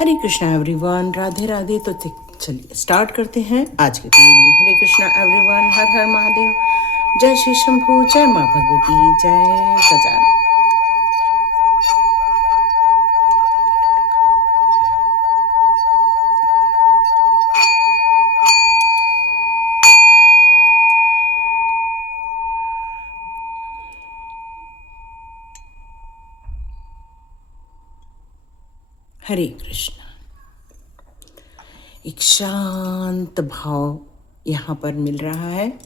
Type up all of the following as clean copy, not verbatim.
हरे Krishna everyone, Radhe Radhe. तो चलिए start करते हैं आज के दिन। हरे कृष्णा एवरीवन, हर हर महादेव। जय श्री शंभू, जय माँ भगवती, जय गजानन। हरे कृष्णा। एक शांत भाव यहाँ पर मिल रहा है।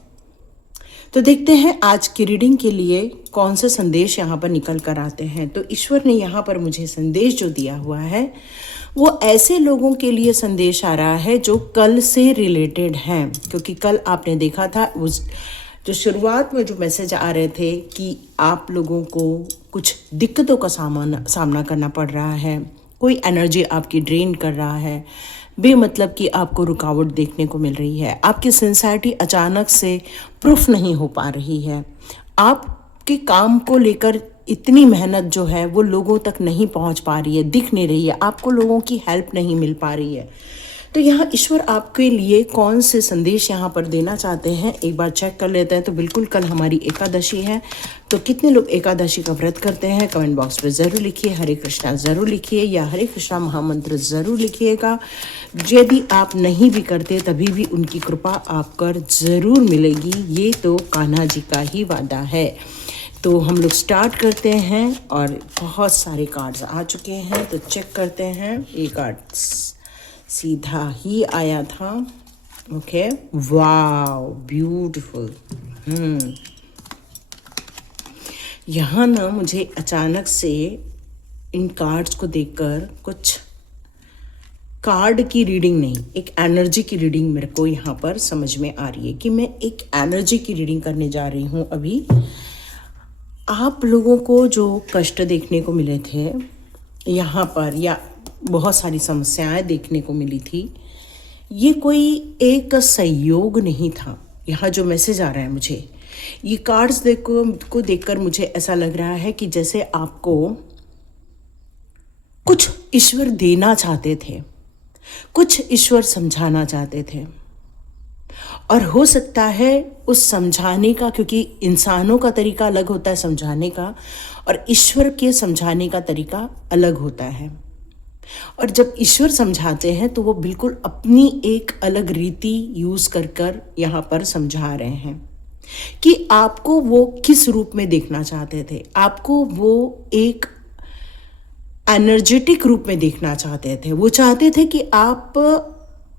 तो देखते हैं आज की रीडिंग के लिए कौन से संदेश यहाँ पर निकल कर आते हैं। तो ईश्वर ने यहाँ पर मुझे संदेश जो दिया हुआ है वो ऐसे लोगों के लिए संदेश आ रहा है जो कल से रिलेटेड हैं, क्योंकि कल आपने देखा था उस जो शुरुआत में जो मैसेज आ रहे थे कि आप लोगों को कुछ दिक्कतों का सामना करना पड़ रहा है, कोई एनर्जी आपकी ड्रेन कर रहा है, बेमतलब कि आपको रुकावट देखने को मिल रही है, आपकी सिंसियरिटी अचानक से प्रूफ नहीं हो पा रही है, आपके काम को लेकर इतनी मेहनत जो है वो लोगों तक नहीं पहुंच पा रही है, दिख नहीं रही है, आपको लोगों की हेल्प नहीं मिल पा रही है। तो यहाँ ईश्वर आपके लिए कौन से संदेश यहाँ पर देना चाहते हैं एक बार चेक कर लेते हैं। तो बिल्कुल कल हमारी एकादशी है, तो कितने लोग एकादशी का व्रत करते हैं कमेंट बॉक्स में ज़रूर लिखिए। हरे कृष्णा ज़रूर लिखिए या हरे कृष्णा महामंत्र ज़रूर लिखिएगा। यदि आप नहीं भी करते तभी भी उनकी कृपा आप कर ज़रूर मिलेगी, ये तो कान्हा जी का ही वादा है। तो हम लोग स्टार्ट करते हैं और बहुत सारे कार्ड्स आ चुके हैं, तो चेक करते हैं। ये कार्ड सीधा ही आया था। ओके, वाव ब्यूटीफुल। यहाँ ना मुझे अचानक से इन कार्ड्स को देखकर कुछ कार्ड की रीडिंग नहीं, एक एनर्जी की रीडिंग मेरे को यहाँ पर समझ में आ रही है कि मैं एक एनर्जी की रीडिंग करने जा रही हूँ। अभी आप लोगों को जो कष्ट देखने को मिले थे यहाँ पर, या बहुत सारी समस्याएं देखने को मिली थी, ये कोई एक संयोग नहीं था। यहाँ जो मैसेज आ रहा है मुझे, ये कार्ड्स को देखकर मुझे ऐसा लग रहा है कि जैसे आपको कुछ ईश्वर देना चाहते थे, कुछ ईश्वर समझाना चाहते थे, और हो सकता है उस समझाने का, क्योंकि इंसानों का तरीका अलग होता है समझाने का और ईश्वर के समझाने का तरीका अलग होता है। और जब ईश्वर समझाते हैं तो वो बिल्कुल अपनी एक अलग रीति यूज़ कर कर यहाँ पर समझा रहे हैं कि आपको वो किस रूप में देखना चाहते थे। आपको वो एक एनर्जेटिक रूप में देखना चाहते थे। वो चाहते थे कि आप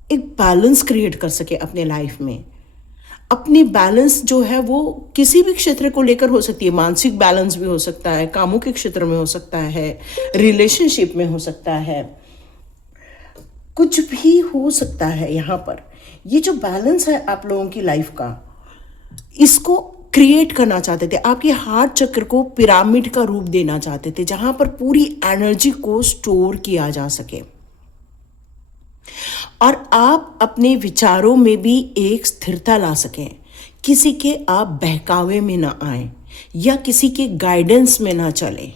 एक बैलेंस क्रिएट कर सके अपने लाइफ में। अपनी बैलेंस जो है वो किसी भी क्षेत्र को लेकर हो सकती है, मानसिक बैलेंस भी हो सकता है, कामों के क्षेत्र में हो सकता है, रिलेशनशिप में हो सकता है, कुछ भी हो सकता है। यहाँ पर ये जो बैलेंस है आप लोगों की लाइफ का, इसको क्रिएट करना चाहते थे। आपके हार्ट चक्र को पिरामिड का रूप देना चाहते थे, जहां पर पूरी एनर्जी को स्टोर किया जा सके और आप अपने विचारों में भी एक स्थिरता ला सकें, किसी के आप बहकावे में ना आए या किसी के गाइडेंस में ना चले।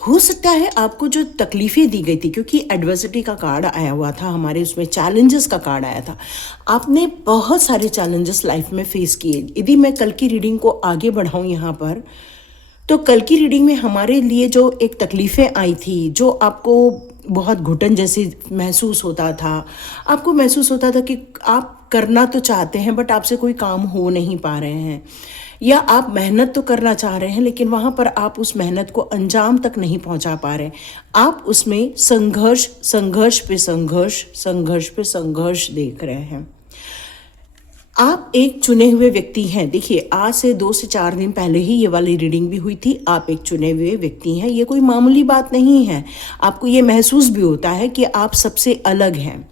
हो सकता है आपको जो तकलीफ़ें दी गई थी, क्योंकि एडवर्सिटी का कार्ड आया हुआ था हमारे, उसमें चैलेंजेस का कार्ड आया था, आपने बहुत सारे चैलेंजेस लाइफ में फेस किए। यदि मैं कल की रीडिंग को आगे बढ़ाऊं यहाँ पर, तो कल की रीडिंग में हमारे लिए जो एक तकलीफ़ें आई थी, जो आपको बहुत घुटन जैसी महसूस होता था, आपको महसूस होता था कि आप करना तो चाहते हैं बट आपसे कोई काम हो नहीं पा रहे हैं, या आप मेहनत तो करना चाह रहे हैं लेकिन वहाँ पर आप उस मेहनत को अंजाम तक नहीं पहुँचा पा रहे। आप उसमें संघर्ष पे संघर्ष देख रहे हैं। आप एक चुने हुए व्यक्ति हैं। देखिए, आज से 2 से 4 दिन पहले ही ये वाली रीडिंग भी हुई थी। आप एक चुने हुए व्यक्ति हैं, ये कोई मामूली बात नहीं है। आपको ये महसूस भी होता है कि आप सबसे अलग हैं,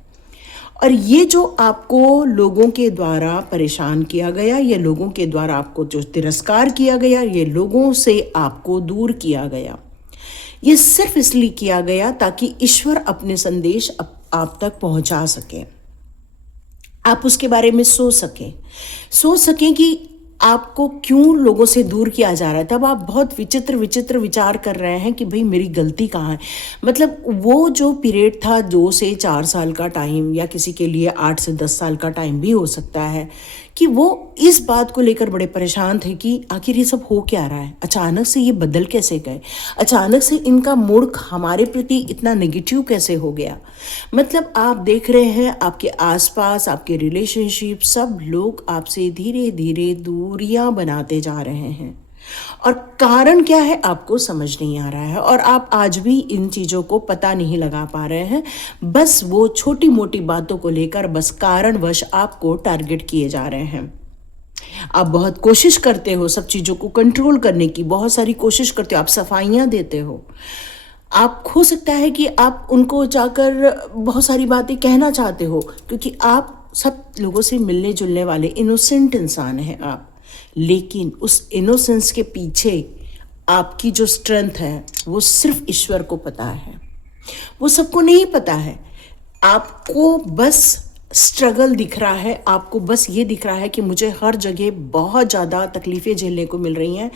और ये जो आपको लोगों के द्वारा परेशान किया गया, ये लोगों के द्वारा आपको जो तिरस्कार किया गया, ये लोगों से आपको दूर किया गया, ये सिर्फ इसलिए किया गया ताकि ईश्वर अपने संदेश आप तक पहुंचा सके। आप उसके बारे में सोच सकें कि आपको क्यों लोगों से दूर किया जा रहा है, तब आप बहुत विचित्र विचित्र विचार कर रहे हैं कि भाई मेरी गलती कहाँ है। मतलब वो जो पीरियड था 2 से 4 साल का टाइम, या किसी के लिए 8 से 10 साल का टाइम भी हो सकता है, कि वो इस बात को लेकर बड़े परेशान थे कि आखिर ये सब हो क्या रहा है, अचानक से ये बदल कैसे गए, अचानक से इनका मूड हमारे प्रति इतना नेगेटिव कैसे हो गया। मतलब आप देख रहे हैं आपके आसपास, आपके रिलेशनशिप, सब लोग आपसे धीरे धीरे दूरियां बनाते जा रहे हैं, और कारण क्या है आपको समझ नहीं आ रहा है, और आप आज भी इन चीज़ों को पता नहीं लगा पा रहे हैं। बस वो छोटी मोटी बातों को लेकर बस कारणवश आपको टारगेट किए जा रहे हैं। आप बहुत कोशिश करते हो सब चीज़ों को कंट्रोल करने की, बहुत सारी कोशिश करते हो, आप सफाइयाँ देते हो, आप हो सकता है कि आप उनको जाकर बहुत सारी बातें कहना चाहते हो, क्योंकि आप सब लोगों से मिलने जुलने वाले इनोसेंट इंसान हैं आप। लेकिन उस इनोसेंस के पीछे आपकी जो स्ट्रेंथ है वो सिर्फ ईश्वर को पता है, वो सबको नहीं पता है। आपको बस स्ट्रगल दिख रहा है, आपको बस ये दिख रहा है कि मुझे हर जगह बहुत ज़्यादा तकलीफ़ें झेलने को मिल रही हैं,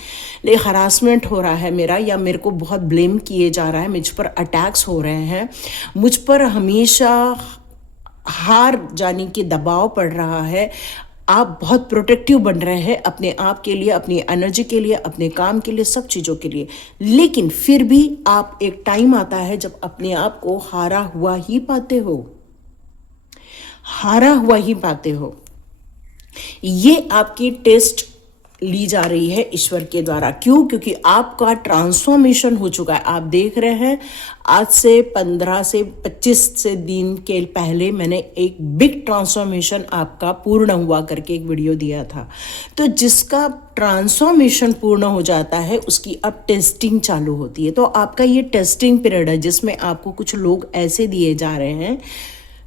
ले हरासमेंट हो रहा है मेरा, या मेरे को बहुत ब्लेम किए जा रहा है, मुझ पर अटैक्स हो रहे हैं, मुझ पर हमेशा हार जाने की दबाव पड़ रहा है। आप बहुत प्रोटेक्टिव बन रहे हैं अपने आप के लिए, अपनी एनर्जी के लिए, अपने काम के लिए, सब चीज़ों के लिए, लेकिन फिर भी आप एक टाइम आता है जब अपने आप को हारा हुआ ही पाते हो, हारा हुआ ही पाते हो। ये आपकी टेस्ट ली जा रही है ईश्वर के द्वारा। क्यों? क्योंकि आपका ट्रांसफॉर्मेशन हो चुका है। आप देख रहे हैं आज से 15 से 25 से दिन के पहले मैंने एक बिग ट्रांसफॉर्मेशन आपका पूर्ण हुआ करके एक वीडियो दिया था। तो जिसका ट्रांसफॉर्मेशन पूर्ण हो जाता है उसकी अब टेस्टिंग चालू होती है। तो आपका ये टेस्टिंग पीरियड है जिसमें आपको कुछ लोग ऐसे दिए जा रहे हैं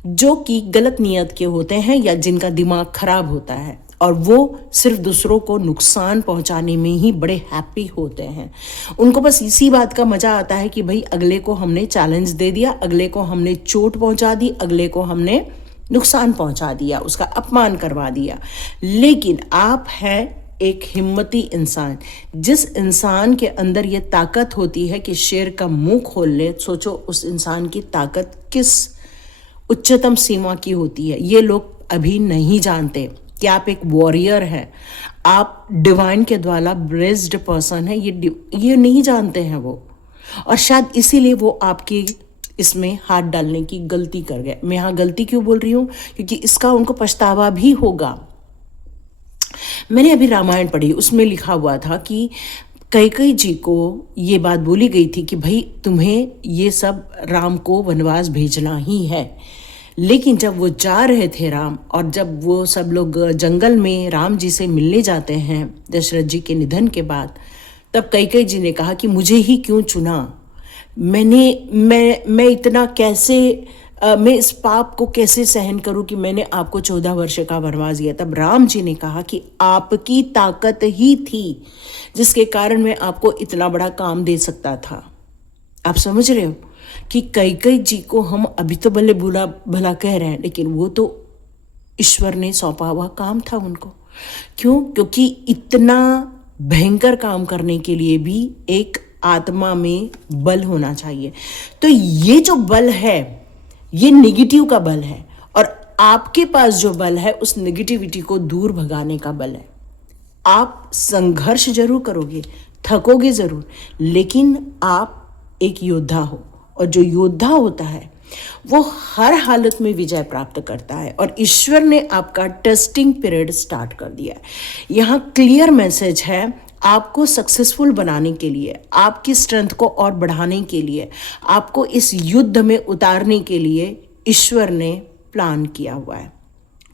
जो कि गलत नियत के होते हैं या जिनका दिमाग खराब होता है, और वो सिर्फ दूसरों को नुकसान पहुंचाने में ही बड़े हैप्पी होते हैं। उनको बस इसी बात का मज़ा आता है कि भाई अगले को हमने चैलेंज दे दिया, अगले को हमने चोट पहुंचा दी, अगले को हमने नुकसान पहुंचा दिया, उसका अपमान करवा दिया। लेकिन आप हैं एक हिम्मती इंसान, जिस इंसान के अंदर ये ताकत होती है कि शेर का मुंह खोल ले। सोचो उस इंसान की ताकत किस उच्चतम सीमा की होती है। ये लोग अभी नहीं जानते कि आप एक वॉरियर हैं, आप डिवाइन के द्वारा ब्लेस्ड पर्सन है, ये नहीं जानते हैं वो, और शायद इसीलिए वो आपकी इसमें हाथ डालने की गलती कर गए। मैं यहाँ गलती क्यों बोल रही हूँ? क्योंकि इसका उनको पछतावा भी होगा। मैंने अभी रामायण पढ़ी, उसमें लिखा हुआ था कि कैकेयी जी को ये बात बोली गई थी कि भाई तुम्हें ये सब राम को वनवास भेजना ही है। लेकिन जब वो जा रहे थे राम, और जब वो सब लोग जंगल में राम जी से मिलने जाते हैं दशरथ जी के निधन के बाद, तब कैकेयी जी ने कहा कि मुझे ही क्यों चुना, मैं इतना कैसे मैं इस पाप को कैसे सहन करूं कि मैंने आपको 14 वर्ष का वनवास दिया। तब राम जी ने कहा कि आपकी ताकत ही थी जिसके कारण मैं आपको इतना बड़ा काम दे सकता था। आप समझ रहे हो कि कैकेयी जी को हम अभी तो भले बुरा भला कह रहे हैं, लेकिन वो तो ईश्वर ने सौंपा हुआ काम था उनको। क्यों? क्योंकि इतना भयंकर काम करने के लिए भी एक आत्मा में बल होना चाहिए। तो ये जो बल है ये नेगेटिव का बल है, और आपके पास जो बल है उस नेगेटिविटी को दूर भगाने का बल है। आप संघर्ष जरूर करोगे, थकोगे जरूर, लेकिन आप एक योद्धा हो, और जो योद्धा होता है वो हर हालत में विजय प्राप्त करता है। और ईश्वर ने आपका टेस्टिंग पीरियड स्टार्ट कर दिया है। यहाँ क्लियर मैसेज है, आपको सक्सेसफुल बनाने के लिए, आपकी स्ट्रेंथ को और बढ़ाने के लिए, आपको इस युद्ध में उतारने के लिए ईश्वर ने प्लान किया हुआ है,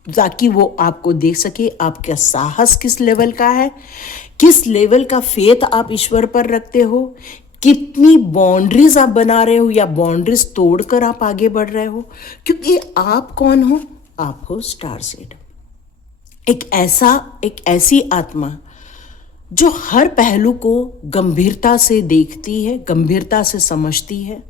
ताकि वो आपको देख सके आपका साहस किस लेवल का है, किस लेवल का फेथ आप ईश्वर पर रखते हो, कितनी बाउंड्रीज आप बना रहे हो या बाउंड्रीज तोड़कर आप आगे बढ़ रहे हो। क्योंकि आप कौन हो? आप हो स्टार सीड, एक ऐसी आत्मा जो हर पहलू को गंभीरता से देखती है, गंभीरता से समझती है,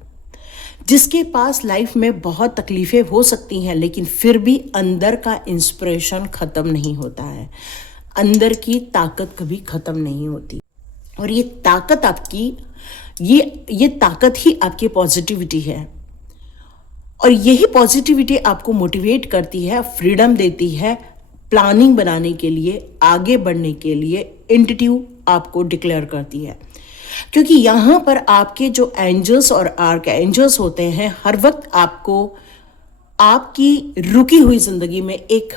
जिसके पास लाइफ में बहुत तकलीफ़ें हो सकती हैं, लेकिन फिर भी अंदर का इंस्पिरेशन ख़त्म नहीं होता है। अंदर की ताकत कभी खत्म नहीं होती। और ये ताकत आपकी, ये ताकत ही आपकी पॉजिटिविटी है। और यही पॉजिटिविटी आपको मोटिवेट करती है, फ्रीडम देती है प्लानिंग बनाने के लिए, आगे बढ़ने के लिए, इंट्यूटिव आपको डिक्लेयर करती है। क्योंकि यहाँ पर आपके जो एंजल्स और आर्क एंजल्स होते हैं, हर वक्त आपको आपकी रुकी हुई जिंदगी में एक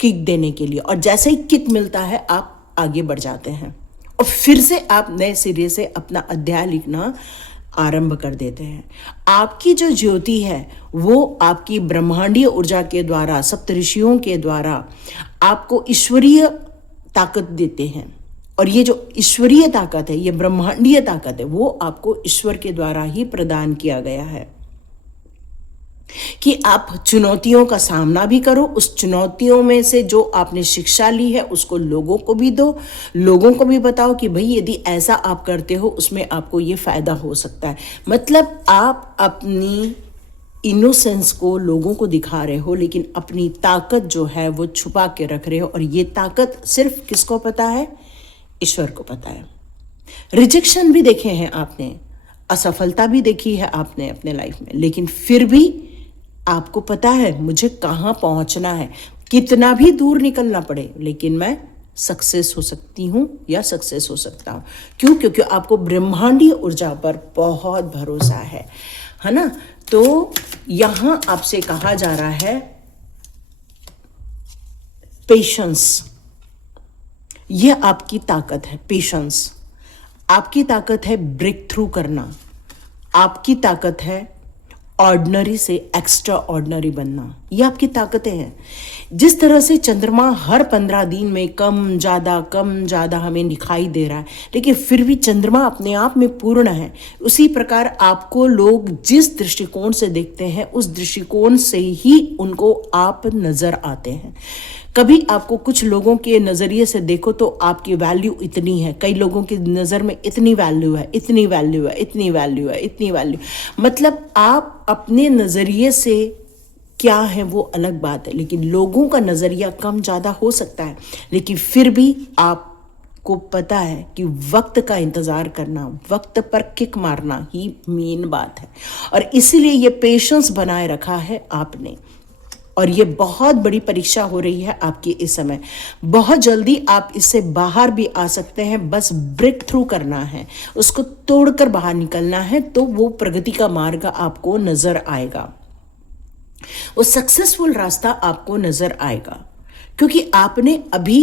किक देने के लिए, और जैसे ही किक मिलता है आप आगे बढ़ जाते हैं और फिर से आप नए सिरे से अपना अध्याय लिखना आरंभ कर देते हैं। आपकी जो ज्योति है वो आपकी ब्रह्मांडीय ऊर्जा के द्वारा, सप्तऋषियों के द्वारा आपको ईश्वरीय ताकत देते हैं। और ये जो ईश्वरीय ताकत है, ये ब्रह्मांडीय ताकत है, वो आपको ईश्वर के द्वारा ही प्रदान किया गया है कि आप चुनौतियों का सामना भी करो। उस चुनौतियों में से जो आपने शिक्षा ली है उसको लोगों को भी दो, लोगों को भी बताओ कि भाई यदि ऐसा आप करते हो उसमें आपको ये फायदा हो सकता है। मतलब आप अपनी इनोसेंस को लोगों को दिखा रहे हो, लेकिन अपनी ताकत जो है वो छुपा के रख रहे हो। और ये ताकत सिर्फ किसको पता है? ईश्वर को पता है। रिजेक्शन भी देखे हैं आपने, असफलता भी देखी है आपने अपने लाइफ में, लेकिन फिर भी आपको पता है मुझे कहाँ पहुंचना है, कितना भी दूर निकलना पड़े लेकिन मैं सक्सेस हो सकती हूँ या सक्सेस हो सकता हूँ। क्यों? क्योंकि आपको ब्रह्मांडीय ऊर्जा पर बहुत भरोसा है ना। तो यहाँ आपसे कहा जा रहा है पेशेंस, ये आपकी ताकत है। पेशेंस आपकी ताकत है, ब्रेक थ्रू करना आपकी ताकत है, ऑर्डिनरी से एक्स्ट्रा ऑर्डिनरी बनना, ये आपकी ताकतें हैं। जिस तरह से चंद्रमा हर 15 दिन में कम ज़्यादा हमें दिखाई दे रहा है, लेकिन फिर भी चंद्रमा अपने आप में पूर्ण है, उसी प्रकार आपको लोग जिस दृष्टिकोण से देखते हैं उस दृष्टिकोण से ही उनको आप नजर आते हैं। कभी आपको कुछ लोगों के नज़रिए से देखो तो आपकी वैल्यू इतनी है, कई लोगों की नज़र में इतनी वैल्यू है, इतनी वैल्यू है, इतनी वैल्यू है, इतनी वैल्यू। मतलब आप अपने नज़रिए से क्या है वो अलग बात है, लेकिन लोगों का नज़रिया कम ज़्यादा हो सकता है, लेकिन फिर भी आपको पता है कि वक्त का इंतज़ार करना, वक्त पर किक मारना ही मेन बात है। और इसीलिए ये पेशेंस बनाए रखा है आपने। और ये बहुत बड़ी परीक्षा हो रही है आपकी इस समय। बहुत जल्दी आप इससे बाहर भी आ सकते हैं, बस ब्रेक थ्रू करना है, उसको तोड़कर बाहर निकलना है, तो वो प्रगति का मार्ग आपको नजर आएगा, वो सक्सेसफुल रास्ता आपको नजर आएगा। क्योंकि आपने अभी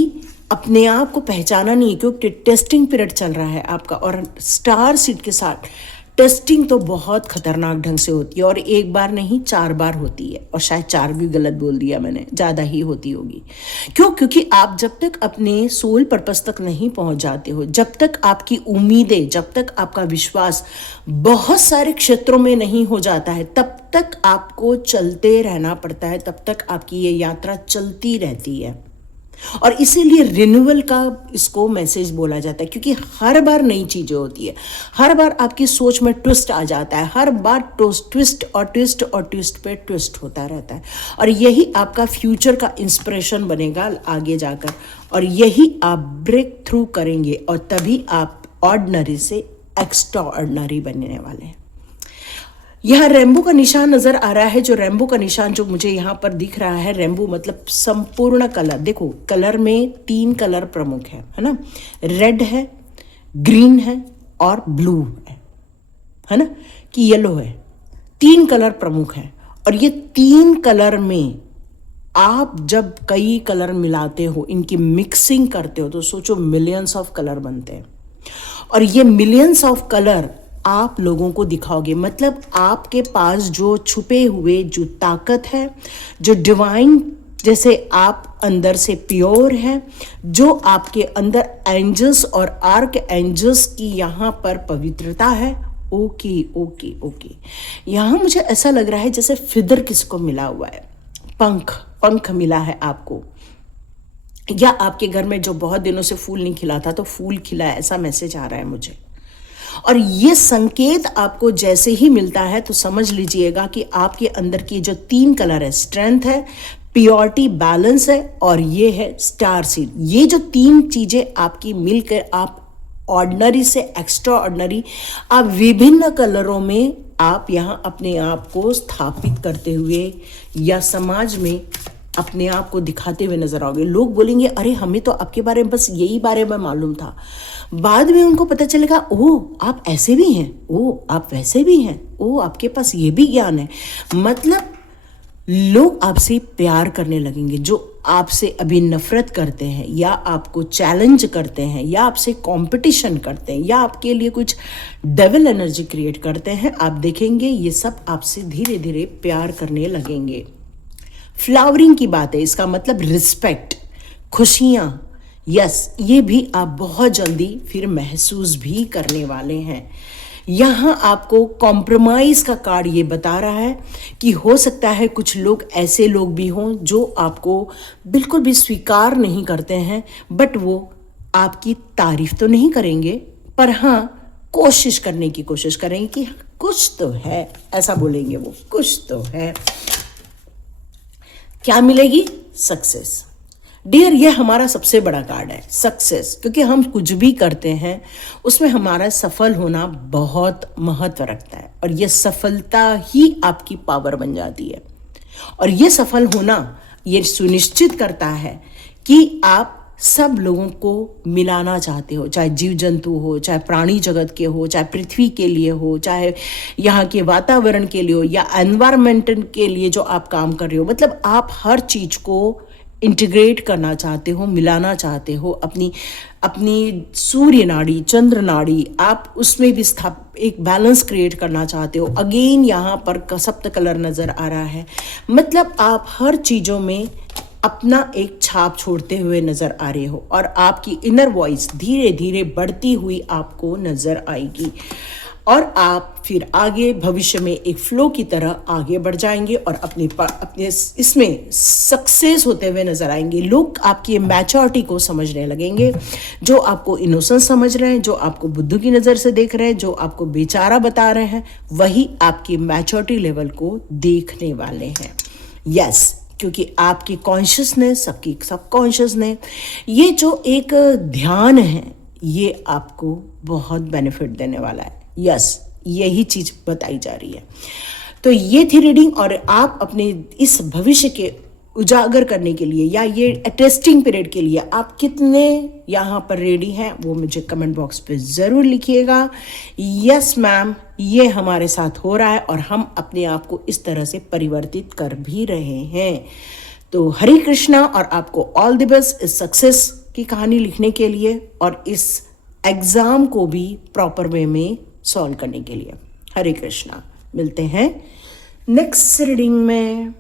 अपने आप को पहचाना नहीं है, क्योंकि टेस्टिंग पीरियड चल रहा है आपका। और स्टार सीड के साथ टेस्टिंग तो बहुत खतरनाक ढंग से होती है, और एक बार नहीं 4 बार होती है, और शायद 4 भी गलत बोल दिया मैंने, ज़्यादा ही होती होगी। क्यों? क्योंकि आप जब तक अपने सोल पर्पस तक नहीं पहुंच जाते हो, जब तक आपकी उम्मीदें, जब तक आपका विश्वास बहुत सारे क्षेत्रों में नहीं हो जाता है, तब तक आपको चलते रहना पड़ता है, तब तक आपकी ये यात्रा चलती रहती है। और इसीलिए रिन्यूअल का इसको मैसेज बोला जाता है, क्योंकि हर बार नई चीज़ें होती है, हर बार आपकी सोच में ट्विस्ट आ जाता है, हर बार ट्विस्ट और ट्विस्ट और ट्विस्ट पे ट्विस्ट होता रहता है। और यही आपका फ्यूचर का इंस्पिरेशन बनेगा आगे जाकर, और यही आप ब्रेक थ्रू करेंगे, और तभी आप ऑर्डिनरी से एक्स्ट्रा ऑर्डिनरी बनने वाले हैं। यहाँ रेम्बो का निशान नजर आ रहा है। जो रेम्बो का निशान जो मुझे यहाँ पर दिख रहा है, रेम्बो मतलब संपूर्ण कलर। देखो कलर में 3 कलर प्रमुख है ना, रेड है, ग्रीन है और ब्लू है ना, कि येलो है। 3 कलर प्रमुख है, और ये 3 कलर में आप जब कई कलर मिलाते हो, इनकी मिक्सिंग करते हो, तो सोचो मिलियंस ऑफ कलर बनते हैं। और ये मिलियंस ऑफ कलर आप लोगों को दिखाओगे। मतलब आपके पास जो छुपे हुए जो ताकत है, जो डिवाइन, जैसे आप अंदर से प्योर है, जो आपके अंदर एंजल्स और आर्क एंजल्स की यहाँ पर पवित्रता है। ओके ओके ओके, यहाँ मुझे ऐसा लग रहा है जैसे फिदर किसको मिला हुआ है, पंख मिला है आपको, या आपके घर में जो बहुत दिनों से फूल नहीं खिला था तो फूल खिला है, ऐसा मैसेज आ रहा है मुझे। और ये संकेत आपको जैसे ही मिलता है तो समझ लीजिएगा कि आपके अंदर की जो 3 कलर है, स्ट्रेंथ है, प्योरिटी, बैलेंस है, और ये है स्टार सीड। ये जो 3 चीजें आपकी मिलकर आप ऑर्डिनरी से एक्स्ट्रा ऑर्डिनरी, आप विभिन्न कलरों में आप यहाँ अपने आप को स्थापित करते हुए या समाज में अपने आप को दिखाते हुए नजर आओगे। लोग बोलेंगे अरे हमें तो आपके बारे में बस यही बारे में मालूम था। बाद में उनको पता चलेगा ओह आप ऐसे भी हैं, ओह आप वैसे भी हैं, ओह आपके पास ये भी ज्ञान है। मतलब लोग आपसे प्यार करने लगेंगे। जो आपसे अभी नफरत करते हैं या आपको चैलेंज करते हैं या आपसे कंपटीशन करते हैं या आपके लिए कुछ डेविल एनर्जी क्रिएट करते हैं, आप देखेंगे ये सब आपसे धीरे धीरे प्यार करने लगेंगे। फ्लावरिंग की बात है, इसका मतलब रिस्पेक्ट, खुशियाँ, यस, ये भी आप बहुत जल्दी फिर महसूस भी करने वाले हैं। यहाँ आपको कॉम्प्रोमाइज का कार्ड ये बता रहा है कि हो सकता है कुछ लोग ऐसे लोग भी हों जो आपको बिल्कुल भी स्वीकार नहीं करते हैं, बट वो आपकी तारीफ तो नहीं करेंगे, पर हाँ कोशिश करने की कोशिश करेंगे कि कुछ तो है, ऐसा बोलेंगे वो, कुछ तो है। क्या मिलेगी? सक्सेस। डियर, ये हमारा सबसे बड़ा कार्ड है, सक्सेस, क्योंकि हम कुछ भी करते हैं उसमें हमारा सफल होना बहुत महत्व रखता है, और ये सफलता ही आपकी पावर बन जाती है। और ये सफल होना ये सुनिश्चित करता है कि आप सब लोगों को मिलाना चाहते हो, चाहे जीव जंतु हो, चाहे प्राणी जगत के हो, चाहे पृथ्वी के लिए हो, चाहे यहाँ के वातावरण के लिए हो, या एनवायरमेंट के लिए जो आप काम कर रहे हो। मतलब आप हर चीज को इंटीग्रेट करना चाहते हो, मिलाना चाहते हो, अपनी सूर्य नाड़ी, चंद्र नाड़ी, आप उसमें भी एक बैलेंस क्रिएट करना चाहते हो। अगेन यहाँ पर सप्त कलर नजर आ रहा है, मतलब आप हर चीजों में अपना एक छाप छोड़ते हुए नजर आ रहे हो, और आपकी इनर वॉइस धीरे धीरे बढ़ती हुई आपको नजर आएगी, और आप फिर आगे भविष्य में एक फ्लो की तरह आगे बढ़ जाएंगे और अपने इसमें सक्सेस होते हुए नजर आएंगे। लोग आपकी मैच्योरिटी को समझने लगेंगे, जो आपको इनोसेंस समझ रहे हैं, जो आपको बुद्धू की नज़र से देख रहे हैं, जो आपको बेचारा बता रहे हैं, वही आपकी मैच्योरिटी लेवल को देखने वाले हैं। यस, क्योंकि आपकी कॉन्शियसनेस, सबकी सबकॉन्शियसनेस, ये जो एक ध्यान है, ये आपको बहुत बेनिफिट देने वाला है। यस, यही चीज बताई जा रही है। तो ये थी रीडिंग, और आप अपने इस भविष्य के उजागर करने के लिए या ये टेस्टिंग पीरियड के लिए आप कितने यहाँ पर रेडी हैं वो मुझे कमेंट बॉक्स पे ज़रूर लिखिएगा। यस मैम, ये हमारे साथ हो रहा है और हम अपने आप को इस तरह से परिवर्तित कर भी रहे हैं। तो हरे कृष्णा, और आपको ऑल द बेस्ट इस सक्सेस की कहानी लिखने के लिए और इस एग्ज़ाम को भी प्रॉपर वे में सॉल्व करने के लिए। हरे कृष्णा। मिलते हैं नेक्स्ट रीडिंग में।